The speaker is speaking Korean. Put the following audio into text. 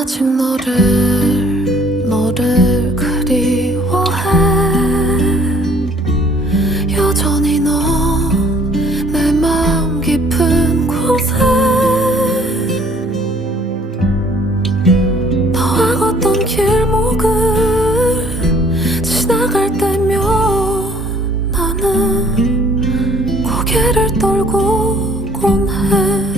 아직 너를 너를 그리워해. 여전히 넌 내 마음 깊은 곳에. 너와 걷던 길목을 지나갈 때면 나는 고개를 떨고곤 해.